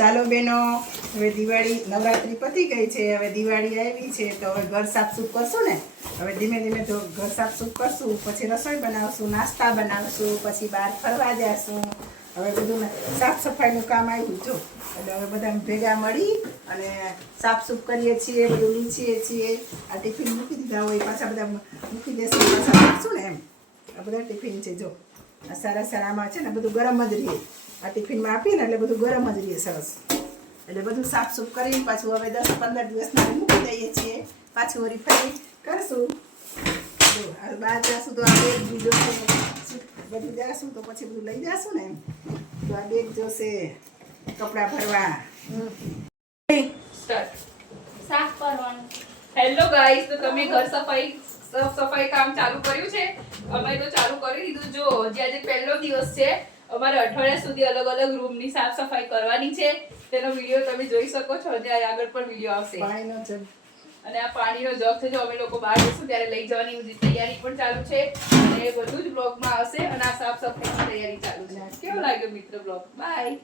ચાલો બેનો, હવે દિવાળી નવરાત્રી પતી ગઈ છે, હવે દિવાળી આવી છે તો હવે ઘર સાફસૂફ કરશું ને. હવે ધીમે ધીમે તો ઘર સાફસૂફ કરશું, પછી રસોઈ બનાવશું, નાસ્તા બનાવશું, પછી બહાર ફરવા જઈશું. હવે બધું સાફ સફાઈનું કામ આવ્યું જો, એટલે હવે બધા ભેગા મળી અને સાફસૂફ કરીએ છીએ, બધું લૂછીએ છીએ. આ ટિફિન મૂકી દીધા હોય પાછા બધા મૂકી દેશું, પાછા રાખશું ને એમ. આ બધા ટિફિન છે જો, આ સારા સારામાં છે ને બધું ગરમ જ રહીએ. આ ટિફિનમાં આપીએ ને એટલે બધું ગરમ જ રહીએ સરસ. એટલે બધું સાફસૂફ કરીને પાછું હવે 10-15 દિવસના મૂકી દઈએ છીએ. પાછું વળી ફરી કરશું. જો આ બહાર જઈશું તો આ બેગ બીજો બધું જઈશું તો પછી બધું લઈ જઈશું ને એમ. તો આ બેગ જોશે કપડાં ભરવા. સાફ કરવાનું. હેલો ગાઈસ, તો તમે ઘર સફાઈ કામ ચાલુ કર્યું છે? અમે તો ચાલુ કરી દીધું. જો આજે પહેલો દિવસ છે. અમારે અઠવાડિયા સુધી અલગ અલગ રૂમની સાફ સફાઈ કરવાની છે. તેનો વિડીયો તમે જોઈ શકો છો. ત્યાં આગળ પણ વિડીયો આવશે. પાણીનો જગ અને આ પાણીનો જગ છે, જો અમે લોકો બહાર જઈશું ત્યારે લઈ જવાની બધી તૈયારી પણ ચાલુ છે. અને બધું જ બ્લોગમાં આવશે. અને આ સાફ સફાઈની તૈયારી ચાલુ છે. કેવો લાગ્યો મિત્ર બ્લોગ? બાય.